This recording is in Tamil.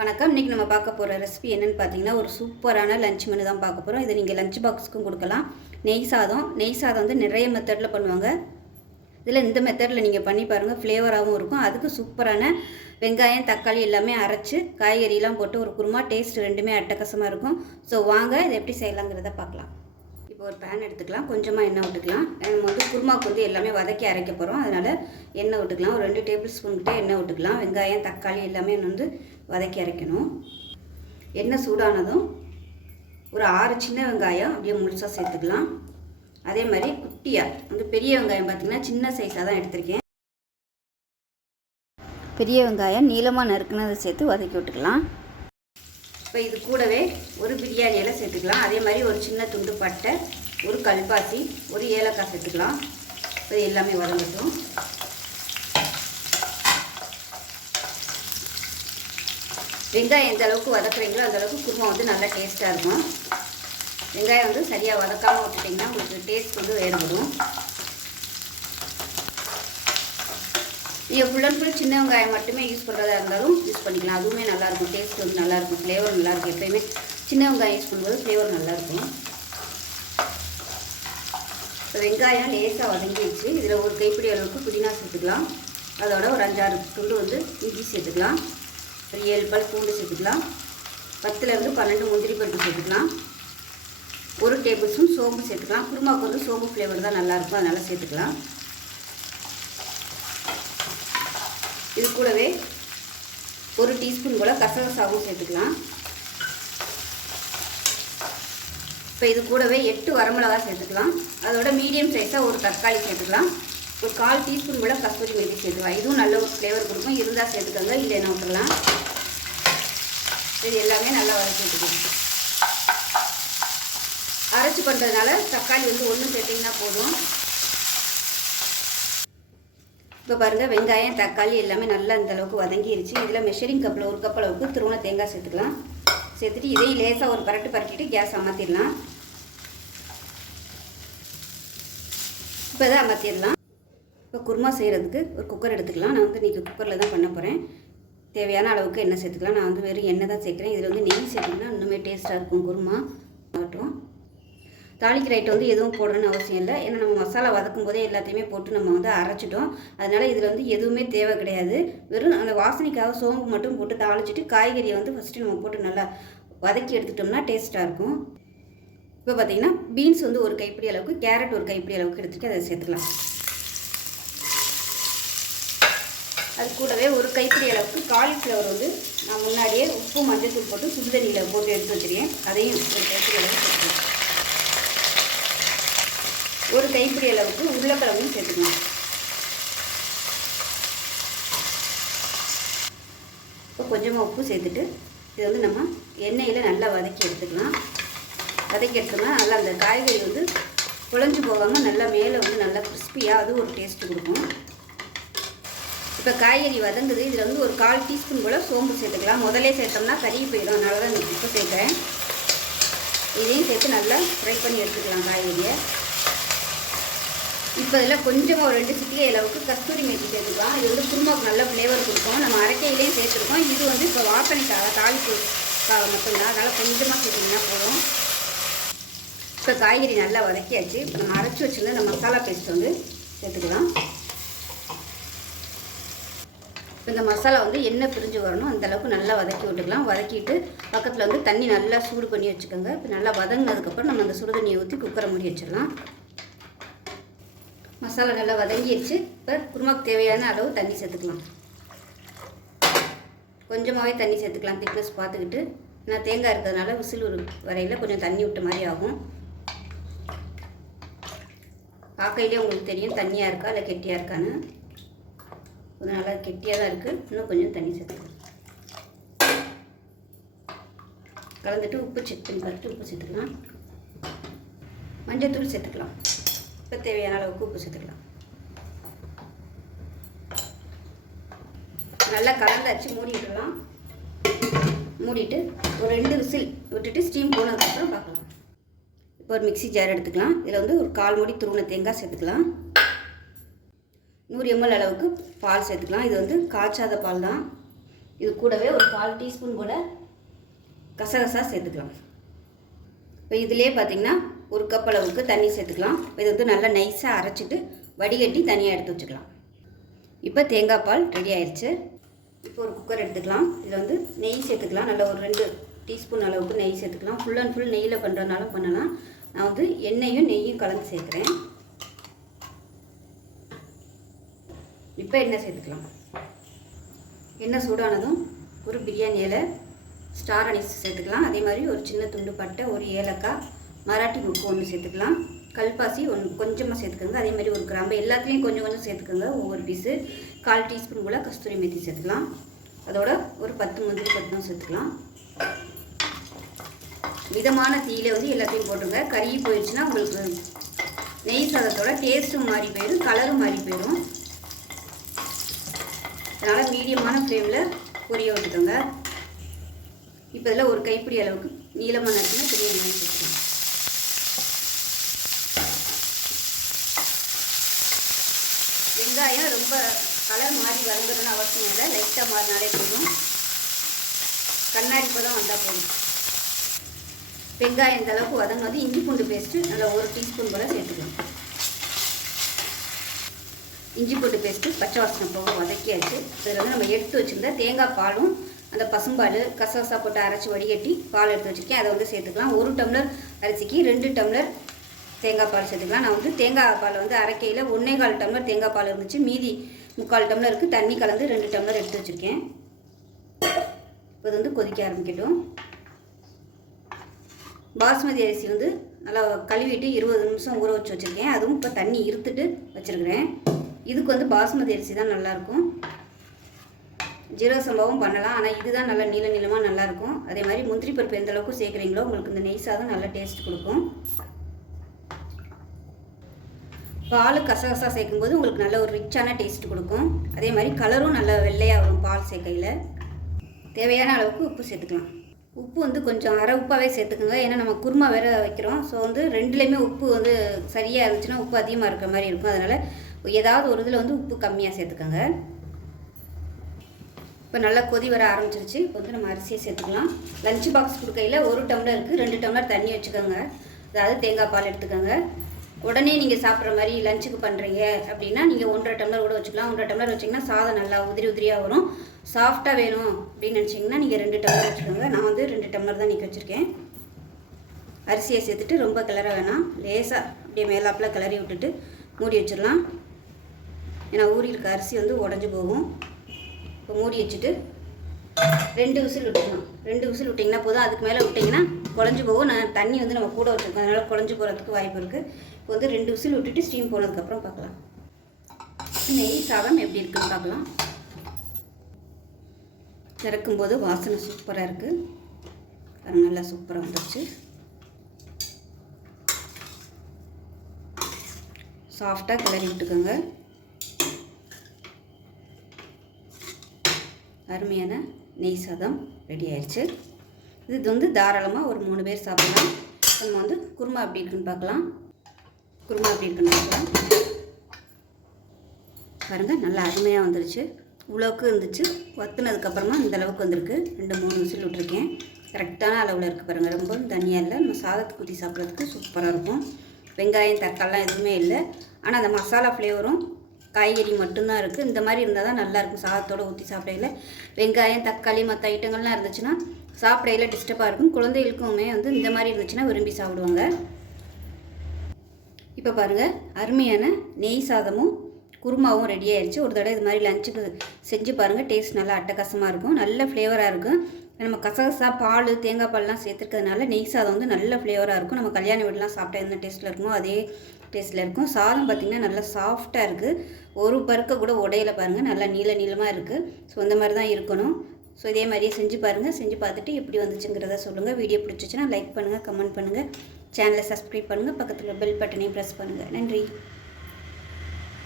வணக்கம். இன்றைக்கி நம்ம பார்க்க போகிற ரெசிபி என்னென்னு பார்த்தீங்கன்னா, ஒரு சூப்பரான லஞ்ச் மெனு தான் பார்க்க போகிறோம். இதை நீங்கள் லஞ்ச் பாக்ஸுக்கும் கொடுக்கலாம். நெய் சாதம் வந்து நிறைய மெத்தடில் பண்ணுவாங்க. இதில் இந்த மெத்தடில் நீங்கள் பண்ணி பாருங்கள், ஃப்ளேவராகவும் இருக்கும். அதுக்கு சூப்பரான வெங்காயம், தக்காளி எல்லாமே அரைச்சி காய்கறியெலாம் போட்டு ஒரு குருமா டேஸ்ட் ரெண்டுமே அட்டகாசமாக இருக்கும். ஸோ வாங்க இதை எப்படி செய்யலாங்கிறத பார்க்கலாம். இப்போ ஒரு பேன் எடுத்துக்கலாம், கொஞ்சமாக எண்ணெய் விட்டுக்கலாம். நம்ம வந்து குருமாவுக்கு வந்து எல்லாமே வதக்கி அரைக்க போகிறோம், அதனால் எண்ணெய் விட்டுக்கலாம். ஒரு 2 டேபிள் ஸ்பூன் கிட்டே எண்ணெய் விட்டுக்கலாம். வெங்காயம், தக்காளி எல்லாமே வந்து வதக்கி அரைக்கணும். எண்ணெய் சூடானதும் ஒரு 6 சின்ன வெங்காயம் அப்படியே முழுசாக சேர்த்துக்கலாம். அதே மாதிரி குட்டியாக வந்து பெரிய வெங்காயம் பார்த்திங்கன்னா சின்ன சைஸாக தான் எடுத்திருக்கேன். பெரிய வெங்காயம் நீளமாக நறுக்குனதை சேர்த்து வதக்கி விட்டுக்கலாம். இப்போ இது கூடவே ஒரு பிரியாணி இலை சேர்த்துக்கலாம். அதே மாதிரி ஒரு சின்ன துண்டு பட்டை, ஒரு கல்பாசி, ஒரு ஏலக்காய் சேர்த்துக்கலாம். இது எல்லாமே வதங்கட்டும். வெங்காயம் எந்த அளவுக்கு வதக்குறீங்களோ அந்த அளவுக்கு குருமா வந்து நல்லா டேஸ்ட்டாக இருக்கும். வெங்காயம் வந்து சரியாக வதக்காமல் விட்டுட்டிங்கன்னா உங்களுக்கு டேஸ்ட் வந்து வேறுபடும். நீங்கள் ஃபுல் அண்ட் ஃபுல் சின்ன வெங்காயம் மட்டுமே யூஸ் பண்ணுறதா இருந்தாலும் யூஸ் பண்ணிக்கலாம். அதுவுமே நல்லாயிருக்கும், டேஸ்ட் வந்து நல்லாயிருக்கும், ஃப்ளேவர் நல்லாயிருக்கும். எப்போயுமே சின்ன வெங்காயம் யூஸ் பண்ணும்போது ஃப்ளேவர் நல்லாயிருக்கும். இப்போ வெங்காயம் லேசாக வதங்கிடுச்சு. இதில் ஒரு கைப்பிடி அளவுக்கு புதினா சேர்த்துக்கலாம். அதோட ஒரு 5-6 துண்டு வந்து இஞ்சி சேர்த்துக்கலாம். ஒரு 7 பல் பூண்டு சேர்த்துக்கலாம். 10லேருந்து 12 முந்திரி பருப்பு சேர்த்துக்கலாம். ஒரு டேபிள் ஸ்பூன் சோம்பு சேர்த்துக்கலாம். குருமாவுக்கு வந்து சோம்பு ஃப்ளேவர் தான் நல்லாயிருக்கும், அதனால் சேர்த்துக்கலாம். இது கூடவே ஒரு டீஸ்பூன் போல் கசகசாவும் சேர்த்துக்கலாம். இப்போ இது கூடவே 8 வரமிளகா சேர்த்துக்கலாம். அதோட மீடியம் சைஸாக ஒரு தக்காளி சேர்த்துக்கலாம். ஒரு 1/4 டீஸ்பூன் போல் கஸ்தூரி மேத்தி சேர்த்துக்கலாம். இதுவும் நல்ல ஒரு ஃப்ளேவர் கொடுக்கும். இருந்தால் சேர்த்துக்கோங்க, இல்லைன்னா விட்டுக்கலாம். இது எல்லாமே நல்லா வதக்கி விட்டுக்கலாம். அரைச்சி பண்ணுறதுனால தக்காளி வந்து ஒன்று சேர்த்திங்கன்னா போதும். இப்போ பாருங்கள், வெங்காயம், தக்காளி எல்லாமே நல்லா இந்த அளவுக்கு வதங்கிருச்சு. இதில் மெஷரிங் கப்பில் 1 கப் அளவுக்கு துருவன தேங்காய் சேர்த்துக்கலாம். சேர்த்துட்டு இதையும் லேசாக ஒரு பரட்டிட்டு கேஸ் அமர்த்திடலாம். இப்போ இதை அமர்த்திடலாம். இப்போ குருமா செய்கிறதுக்கு ஒரு குக்கர் எடுத்துக்கலாம். நான் வந்து இன்றைக்கி குக்கரில் தான் பண்ண போகிறேன். தேவையான அளவுக்கு எண்ணெய் சேர்த்துக்கலாம். நான் வந்து வெறும் எண்ணெய் தான் சேர்க்குறேன். இதில் வந்து நெய் சேர்த்திங்கன்னா இன்னுமே டேஸ்ட்டாக இருக்கும் குருமா ஆகட்டும். தாளிக்கிற ஐட்டம் வந்து எதுவும் போடணும்னு அவசியம் இல்லை. ஏன்னா நம்ம மசாலா வதக்கும் போதே எல்லாத்தையுமே போட்டு நம்ம வந்து அரைச்சிட்டோம். அதனால் இதில் வந்து எதுவுமே தேவை கிடையாது. வெறும் அந்த வாசனைக்காக சோம்பு மட்டும் போட்டு தாளிச்சிட்டு காய்கறியை வந்து ஃபஸ்ட்டு நம்ம போட்டு நல்லா வதக்கி எடுத்துட்டோம்னா டேஸ்ட்டாக இருக்கும். இப்போ பார்த்திங்கன்னா பீன்ஸ் வந்து ஒரு கைப்பிடி அளவுக்கு, கேரட் ஒரு கைப்பிடி அளவுக்கு எடுத்துகிட்டு அதை சேர்த்துக்கலாம். அது கூடவே ஒரு கைப்பிடி அளவுக்கு காலிஃப்ளவர் வந்து நான் முன்னாடியே உப்பு மஞ்சள் போட்டு சுடுதண்ணியில் போட்டு எடுத்து வச்சுருக்கேன். அதையும் ஒரு கைப்பிடி அளவுக்கு சேர்த்துக்கலாம். ஒரு கைப்பிடி அளவுக்கு உருளைக்கிழங்கும் சேர்த்துக்கலாம். இப்போ கொஞ்சமாக உப்பு சேர்த்துட்டு இதை வந்து நம்ம எண்ணெயில் நல்லா வதக்கி எடுத்துக்கலாம். வதக்கி எடுத்தோம்னா நல்லா அந்த காய்கறி வந்து குழஞ்சி போகாமல் நல்லா மேலே வந்து நல்லா கிறிஸ்பியாக அது ஒரு டேஸ்ட்டு கொடுக்கும். இப்போ காய்கறி வதங்குது. இதில் வந்து ஒரு 1/4 டீஸ்பூன் போல் சோம்பு சேர்த்துக்கலாம். முதலே சேர்த்தோம்னா கறி போயிடும், அதனால தான் இப்போ சேர்க்குறேன். இதையும் சேர்த்து நல்லா ஃப்ரை பண்ணி எடுத்துக்கலாம் காய்கறியை. இப்போ இதில் கொஞ்சமாக ஒரு 2 சிட்டிகை அளவுக்கு கஸ்தூரி மேத்தி சேர்த்துக்கலாம். இது வந்து குருமாவுக்கு நல்ல ஃப்ளேவர் கொடுக்கும். நம்ம அரைக்கையிலையும் சேர்த்துருக்கோம். இது வந்து இப்போ வாசனைக்காக தாளிப்புக்காக மட்டும்தான், அதனால் கொஞ்சமாக சேர்த்திங்கன்னா போதும். இப்போ காய்கறி நல்லா வதக்கியாச்சு. இப்போ நம்ம அரைச்சி வச்சுருந்த இந்த மசாலா பேஸ்ட் வந்து சேர்த்துக்கலாம். இப்போ இந்த மசாலா வந்து எண்ணெய் பிரிஞ்சு வரணும், அந்தளவுக்கு நல்லா வதக்கி விட்டுக்கலாம். வதக்கிட்டு பக்கத்தில் வந்து தண்ணி நல்லா சூடு பண்ணி வச்சுக்கோங்க. இப்போ நல்லா வதங்கினதுக்கப்புறம் நம்ம அந்த சுடு தண்ணியை ஊற்றி குக்கரை மூடி வச்சிடலாம். மசாலா நல்லா வதங்கிடுச்சு. இப்போ குருமாக்கு தேவையான அளவு தண்ணி சேர்த்துக்கலாம். கொஞ்சமாகவே தண்ணி சேர்த்துக்கலாம், திக்னஸ் பார்த்துக்கிட்டு. நான் தேங்காய் இருக்கிறதுனால விசில் வரையில் கொஞ்சம் தண்ணி விட்ட மாதிரி ஆகும். பார்க்கையிலே உங்களுக்கு தெரியும் தண்ணியாக இருக்கா இல்லை கெட்டியாக இருக்கான்னு. கொஞ்சம் நல்லா கெட்டியாக தான் இருக்குது. இன்னும் கொஞ்சம் தண்ணி சேர்த்துக்கலாம். கலந்துட்டு உப்பு செக் பண்ணி பார்த்துட்டு உப்பு சேர்த்துக்கலாம். மஞ்சள் தூள் சேர்த்துக்கலாம். இப்போ தேவையான அளவுக்கு உப்பு சேர்த்துக்கலாம். நல்லா கலந்தாச்சு. மூடிடலாம். மூடிட்டு ஒரு 2 விசில் விட்டுட்டு ஸ்டீம் போனதுக்கப்புறம் பார்க்கலாம். இப்போ ஒரு மிக்ஸி ஜார் எடுத்துக்கலாம். இதில் வந்து ஒரு 1/4 மூடி துருவன தேங்காய் சேர்த்துக்கலாம். 100 ml அளவுக்கு பால் சேர்த்துக்கலாம். இது வந்து காய்ச்சாத பால் தான். இது கூடவே ஒரு 1/4 டீஸ்பூன் போல் கசகசா சேர்த்துக்கலாம். இப்போ இதிலே பார்த்திங்கன்னா 1 கப் அளவுக்கு தண்ணி சேர்த்துக்கலாம். இது வந்து நல்லா நைஸாக அரைச்சிட்டு வடிகட்டி தனியாக எடுத்து வச்சுக்கலாம். இப்போ தேங்காய் பால் ரெடி ஆயிடுச்சு. இப்போ ஒரு குக்கர் எடுத்துக்கலாம். இதில் வந்து நெய் சேர்த்துக்கலாம். நல்லா ஒரு 2 டீஸ்பூன் அளவுக்கு நெய் சேர்த்துக்கலாம். ஃபுல் அண்ட் ஃபுல் நெய்யில் பண்ணுறதுனால பண்ணலாம். நான் வந்து எண்ணெயும் நெய்யும் கலந்து சேர்க்குறேன். இப்போ எண்ணெய் சேர்த்துக்கலாம். எண்ணெய் சூடானதும் ஒரு பிரியாணி இலை, ஸ்டார் அனிஸ் சேர்த்துக்கலாம். அதே மாதிரி ஒரு சின்ன துண்டு பட்டை, ஒரு ஏலக்காய், மராட்டி முக்கு 1 சேர்த்துக்கலாம். கல்பாசி 1 கொஞ்சமாக சேர்த்துக்கோங்க. அதே மாதிரி ஒரு கிராம்பு, எல்லாத்துலேயும் கொஞ்சம் கொஞ்சம் சேர்த்துக்கோங்க. ஒவ்வொரு பீஸு 1/4 டீஸ்பூன் போல் கஸ்தூரி மேத்தி சேர்த்துக்கலாம். அதோட ஒரு 10 முந்திரி பருப்பும் சேர்த்துக்கலாம். மிதமான தீயில வந்து எல்லாத்தையும் போட்டுருங்க. கருகி போயிடுச்சுன்னா உங்களுக்கு நெய் சாதத்தோட டேஸ்ட்டும் மாறி போயிடும், கலரும் மாறி போயிடும். அதனால் மீடியமான ஃப்ளேமில் பொரிய விட்டுக்கோங்க. இப்போ இதில் ஒரு கைப்பிடி அளவுக்கு நீளமாக நறுக்கின பெரிய வெங்காயம் சேர்த்துக்கலாம். வெங்காயம் ரொம்ப கலர் மாறி வதங்கணும்னு அவசியம் இல்லை. லைட்டாக மாறினாலே போதும். கண்ணாடி பதம் வந்தால் போதும். வெங்காயம் இந்த அளவுக்கு வதங்காது. இஞ்சி பூண்டு பேஸ்ட்டு நல்லா 1 டீஸ்பூன் போல் சேர்த்துக்கலாம். இஞ்சி பூண்டு பேஸ்ட்டு பச்சை வாசனை போக வதக்கியாச்சு. இதில் வந்து நம்ம எடுத்து வச்சுருந்த தேங்காய் பாலும் அந்த பசும்பால் கசகசா போட்டு அரைச்சி வடிகட்டி பால் எடுத்து வச்சுருக்கேன். அதை வந்து சேர்த்துக்கலாம். 1 டம்ளர் அரிசிக்கு 2 டம்ளர் தேங்காய் பால் சேர்த்துக்கலாம். நான் வந்து தேங்காய் பால் வந்து அரைக்கையில் 1/4 டம்ளர் தேங்காய் பால் இருந்துச்சு. மீதி 3/4 டம்ளருக்கு தண்ணி கலந்து 2 டம்ளர் எடுத்து வச்சுருக்கேன். இப்போ வந்து கொதிக்க ஆரம்பிக்கட்டும். பாஸ்மதி அரிசி வந்து நல்லா கழுவிட்டு 20 நிமிஷம் ஊற வச்சு வச்சுருக்கேன். அதுவும் இப்போ தண்ணி இருத்துட்டு வச்சுருக்கிறேன். இதுக்கு வந்து பாஸ்மதி அரிசி தான் நல்லாயிருக்கும். ஜீரக சம்பாவும் பண்ணலாம். ஆனால் இதுதான் நல்லா நீளமாக நல்லாயிருக்கும். அதே மாதிரி முந்திரி பருப்பு எந்த அளவுக்கு சேர்க்குறீங்களோ உங்களுக்கு இந்த நெய் சாதம் நல்லா டேஸ்ட் கொடுக்கும். பால் கசகசா சேர்க்கும்போது உங்களுக்கு நல்ல ஒரு ரிச்சான டேஸ்ட் கொடுக்கும். அதே மாதிரி கலரும் நல்லா வெள்ளையாக வரும் பால் சேர்க்கையில். தேவையான அளவுக்கு உப்பு சேர்த்துக்கலாம். உப்பு வந்து கொஞ்சம் அரை உப்பாகவே சேர்த்துக்கோங்க. ஏன்னா நம்ம குருமா வேறு வைக்கிறோம். ஸோ வந்து ரெண்டுலேயுமே உப்பு வந்து சரியாக இருந்துச்சுன்னா உப்பு அதிகமாக இருக்கிற மாதிரி இருக்கும். அதனால் ஏதாவது ஒரு இதில் வந்து உப்பு கம்மியாக சேர்த்துக்கோங்க. இப்போ நல்லா கொதி வர ஆரம்பிச்சிருச்சு. இப்போ வந்து நம்ம அரிசியை சேர்த்துக்கலாம். லஞ்ச் பாக்ஸ் கொடுக்கையில் 1 டம்ளருக்கு 2 டம்ளர் தண்ணி வச்சுக்கோங்க. அதாவது தேங்காய் பால் எடுத்துக்கோங்க. உடனே நீங்கள் சாப்பிட்ற மாதிரி லஞ்சுக்கு பண்ணுறீங்க அப்படின்னா நீங்கள் 1.5 டம்ளர் கூட வச்சுக்கலாம். 1.5 டம்ளர் வச்சிங்கன்னா சாதம் நல்லா உதிரியாக வரும். சாஃப்டாக வேணும் அப்படின்னு நினச்சிங்கன்னா நீங்கள் 2 டம்ளர் வச்சுக்கோங்க. நான் வந்து 2 டம்ளர் தான் நிற்க வச்சுருக்கேன். அரிசியை சேர்த்துட்டு ரொம்ப கிளற வேணாம். லேசாக அப்படியே மேலாப்பில் கிளறி விட்டுட்டு மூடி வச்சிடலாம். ஏன்னா ஊறி இருக்க அரிசி வந்து உடஞ்சி போகும். இப்போ மூடி வச்சுட்டு 2 விசில் விட்டுக்கணும். 2 விசில் விட்டிங்கன்னா போதும். அதுக்கு மேலே விட்டிங்கன்னா குழஞ்சி போகும். நான் தண்ணி வந்து நம்ம கூட வச்சுருக்கோம். அதனால் குழஞ்சி போகிறதுக்கு வாய்ப்பு இருக்குது. இப்போ வந்து 2 விசில் விட்டுட்டு ஸ்டீம் போனதுக்கப்புறம் பார்க்கலாம். நெய் சாதம் எப்படி இருக்குன்னு பார்க்கலாம். திறக்கும்போது வாசனை சூப்பராக இருக்குது. அது நல்லா சூப்பராக வந்துடுச்சு. சாஃப்டாக கிளறி விட்டுக்கோங்க. அருமையான நெய் சாதம் ரெடி ஆயிடுச்சு. இது வந்து தாராளமாக ஒரு 3 பேர் சாப்பிடலாம். நம்ம வந்து குருமா எப்படி இருக்குன்னு பார்க்கலாம். பாருங்கள், நல்லா அருமையாக வந்துருச்சு. இவ்வளோக்கு இருந்துச்சு. வற்றுனதுக்கப்புறமா இந்த அளவுக்கு வந்திருக்கு. 2-3 விசில் விட்டுருக்கேன். கரெக்டான அளவில் இருக்குது பாருங்கள். ரொம்ப தனியாக இல்லை. நம்ம சாதத்துக்கு ஊற்றி சாப்பிட்றதுக்கு சூப்பராக இருக்கும். வெங்காயம் தக்காளிலாம் எதுவுமே இல்லை. ஆனால் அந்த மசாலா ஃப்ளேவரும் காய்கறி மட்டும்தான் இருக்குது. இந்த மாதிரி இருந்தால் தான் நல்லாயிருக்கும் சாதத்தோடு ஊற்றி சாப்பிடையில். வெங்காயம் தக்காளி மற்ற ஐட்டங்கள்லாம் இருந்துச்சுன்னா சாப்பிடையில் டிஸ்டர்பாக இருக்கும். குழந்தைகளுக்குமே வந்து இந்த மாதிரி இருந்துச்சுன்னா விரும்பி சாப்பிடுவாங்க. இப்போ பாருங்கள், அருமையான நெய் சாதமும் குருமாவும் ரெடி ஆயிடுச்சு. ஒரு தடவை இது மாதிரி லஞ்சுக்கு செஞ்சு பாருங்கள். டேஸ்ட் நல்லா அட்டகாசமாக இருக்கும். நல்ல ஃப்ளேவராக இருக்கும். நம்ம கசகசா பால் தேங்காய் பால்லாம் சேர்த்துருக்கிறதுனால நெய் சாதம் வந்து நல்ல ஃப்ளேவராக இருக்கும். நம்ம கல்யாண வீடெலாம் சாப்பிட்டா எந்த டேஸ்ட்டில் இருக்குமோ அதே டேஸ்ட்டில் இருக்கும். சாதம் பார்த்திங்கன்னா நல்லா சாஃப்டாக இருக்குது. ஒரு பருக்க கூட உடையில பாருங்கள். நல்லா நீளமாக இருக்குது. ஸோ இந்த மாதிரி தான் இருக்கணும். ஸோ இதே மாதிரியே செஞ்சு பாருங்கள். செஞ்சு பார்த்துட்டு எப்படி வந்துச்சுங்கிறத சொல்லுங்கள். வீடியோ பிடிச்சிச்சுன்னா லைக் பண்ணுங்கள், கமெண்ட் பண்ணுங்கள், சேனலை சப்ஸ்கிரைப் பண்ணுங்கள், பக்கத்தில் பெல் பட்டனையும் ப்ரெஸ் பண்ணுங்கள். நன்றி.